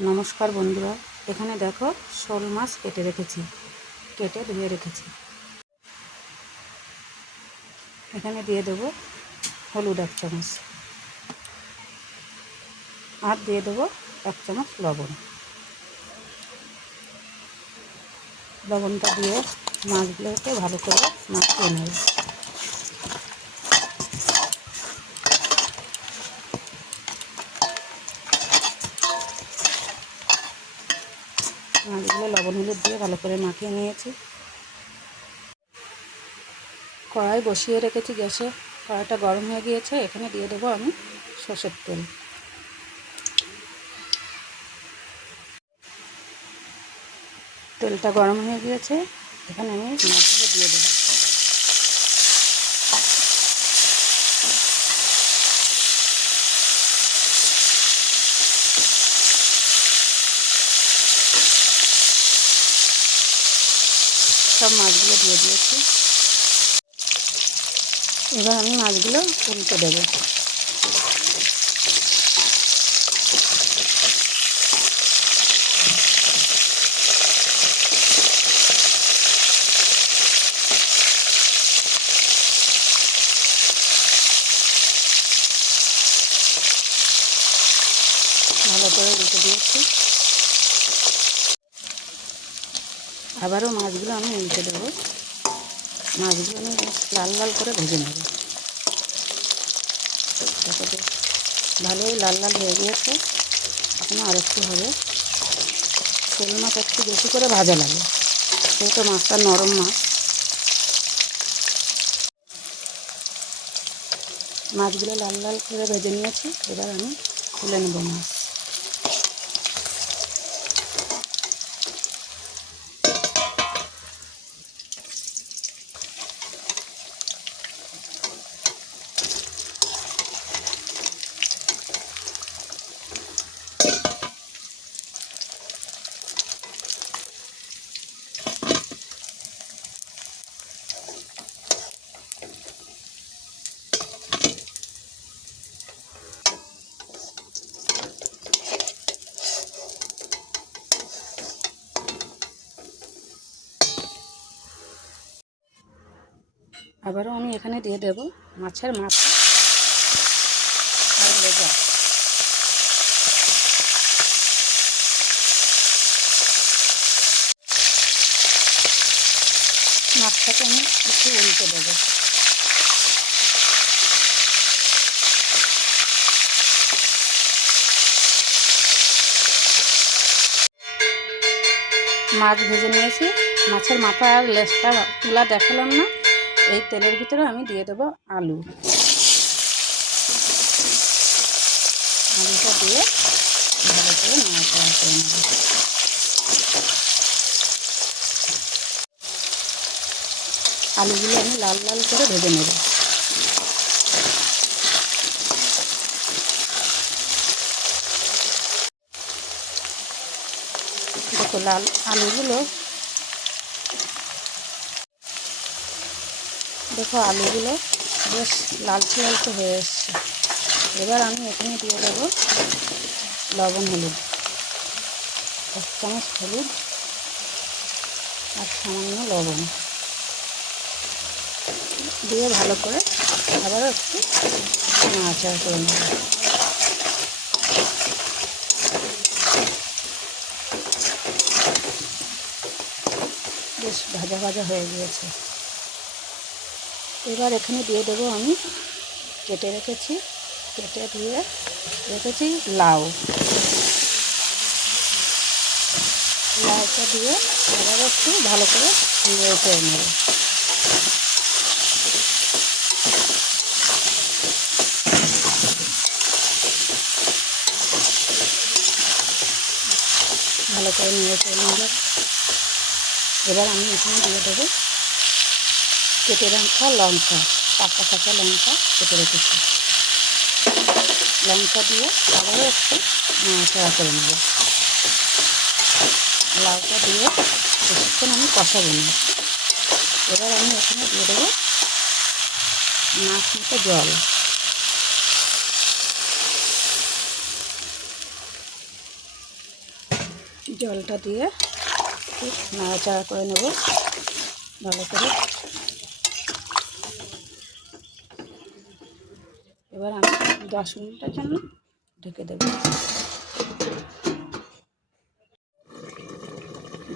নমস্কার বন্ধুরা, এখানে দেখো শোল মাছ কেটে রেখেছি, কেটে ধুয়ে রেখেছি। এখানে দিয়ে দেবো হলুদ 1 চামচ, আর দিয়ে দেবো 1 চামচ লবণ। লবণটা দিয়ে মাছগুলোকে ভালো করে মাখিয়ে নেব। মাছগুলো লবণ হলুদ দিয়ে ভালো করে মাখিয়ে নিয়েছি। কড়াই বসিয়ে রেখেছি গ্যাসে, কড়াইটা গরম হয়ে গিয়েছে। এখানে দিয়ে দেবো আমি সরষের তেল। তেলটা গরম হয়ে গিয়েছে, এখানে আমি মাছগুলো দিয়ে দেবো। সব মাছগুলো দিয়ে দিয়েছি। এবার আমি মাছগুলো উল্টে দেবো। ভালো করে উল্টে দিয়েছি। আবারও মাছগুলো আমি উল্টে দেবো। মাছগুলো আমি লাল লাল করে ভেজে নেব। তাতে ভালোই লাল লাল হয়ে গিয়েছে, এখনও আর একটু হবে। শোল মাছ একটু বেশি করে ভাজা লাগে, যেহেতু মাছটা নরম মাছ। মাছগুলো লাল লাল করে ভেজে নিয়েছি, এবার আমি তুলে নেব মাছ। আবারও আমি এখানে দিয়ে দেব মাছের মাথা আর লেজা। মাছটাকে আমি একটু উল্টে দেবো। মাছ ভেজে নিয়েছি, মাছের মাথা আর লেজটা তুলা দেখালাম না। এই তেলের ভিতরে আমি দিয়ে দেবো আলু। আলুটা দিয়ে ভালো করে নাড়াচাড়া করে নেব। আলুগুলো আমি লাল লাল করে ভেজে নেব। দেখো লাল আলুগুলো, দেখো আলুগুলো বেশ লালচে লালচে হয়ে এসছে। এবার আমি এখানে দিয়ে দেবো লবণ হলুদ, 1 চামচ হলুদ আর সামান্য লবণ দিয়ে ভালো করে আবারও একটু নাড়াচাড়া করে নেব। বেশ ভাজা ভাজা হয়ে গিয়েছে। এবার এখানে দিয়ে দেবো আমি কেটে ধুয়ে রেখেছি লাউটা দিয়ে আবার একটু ভালো করে নেড়ে চেড়ে নেব। ভালো করে নেড়ে চেড়ে নেব। এবার আমি এখানে দিয়ে দেবো কেটে রাখা লঙ্কা, পাকা পাকা লঙ্কা কেটে রেখেছি। লঙ্কা দিয়ে আবারও একটু নাড়াচাড়া করে নেব। লাউটা দিয়ে বেশিক্ষণ আমি কষাবো না। এবার আমি এখানে দিয়ে দেবো মাছ মতো জল। জলটা দিয়ে একটু নাড়াচাড়া করে নেব ভালো করে। এবার আমি 10 মিনিটের জন্য ঢেকে দেব।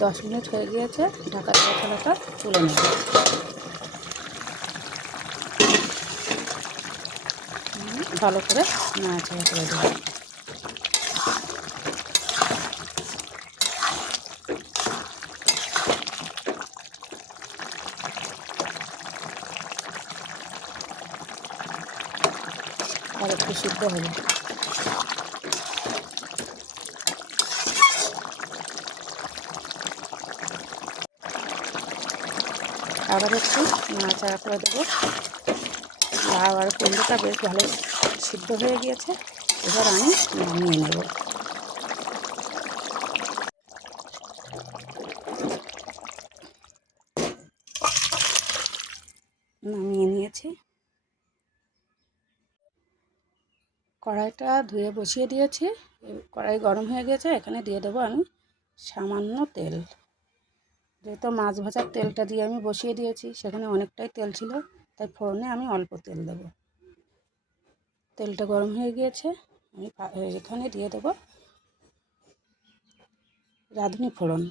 10 মিনিট হয়ে গিয়েছে, ঢাকা দিয়ে থালাটা তুলে নেব। ভালো করে নাড়াচাড়া করে দেব। আর একটু সিদ্ধ হবে। আবার একটু নাড়াচাড়া করে দেবো। লাউ আর কুমড়োটা বেশ ভালো সিদ্ধ হয়ে গিয়েছে, এবার আমি নামিয়ে নেব। নামিয়ে নিয়েছি। কড়াইটা ধুয়ে বসিয়ে দিয়েছি, কড়াই গরম হয়ে গেছে। এখানে দিয়ে দেবো আমি সামান্য তেল। যেহেতু মাছ ভাজার তেলটা দিয়ে আমি বসিয়ে দিয়েছি, সেখানে অনেকটাই তেল ছিল, তাই ফোড়নে আমি অল্প তেল দেব। তেলটা গরম হয়ে গিয়েছে, আমি এখানে দিয়ে দেবো রাঁধুনি ফোড়ন।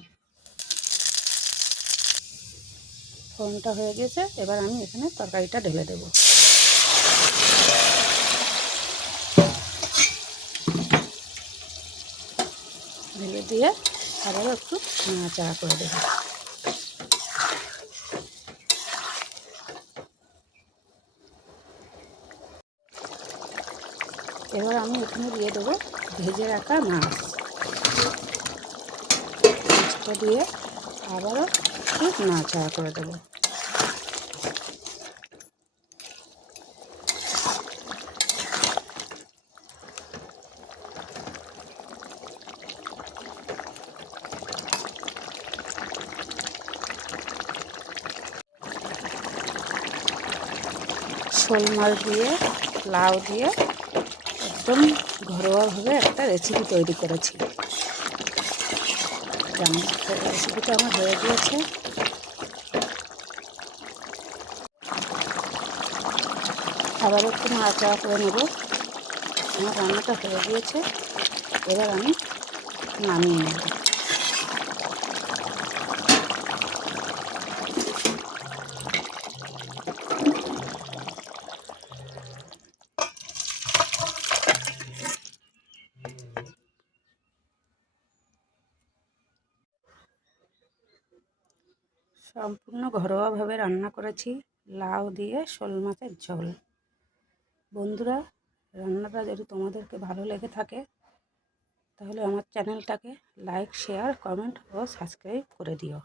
ফোড়নটা হয়ে গেছে, এবার আমি এখানে তরকারিটা ঢেলে দেব। ঢেলে দিয়ে আবারও একটু নাড়াচাড়া করে দেব। এবার আমি এখানে দিয়ে দেবো ভেজে রাখা মাছ। মাছটা দিয়ে আবারও একটু নাড়াচাড়া করে দেবো। শোল মাছ দিয়ে লাউ দিয়ে একদম ঘরোয়াভাবে একটা রেসিপি তৈরি করেছি। রেসিপিটা আমার হয়ে গিয়েছে। আবার একটু নাড়াচাড়া করে নেব। আমার রান্নাটা হয়ে গিয়েছে, এবার আমি নামিয়ে নেব। সম্পূর্ণ ঘরোয়াভাবে রান্না করেছি লাউ দিয়ে শোল মাছের ঝোল। বন্ধুরা, রান্নাটা যদি তোমাদেরকে ভালো লেগে থাকে তাহলে আমার চ্যানেলটাকে লাইক, শেয়ার, কমেন্ট ও সাবস্ক্রাইব করে দিও।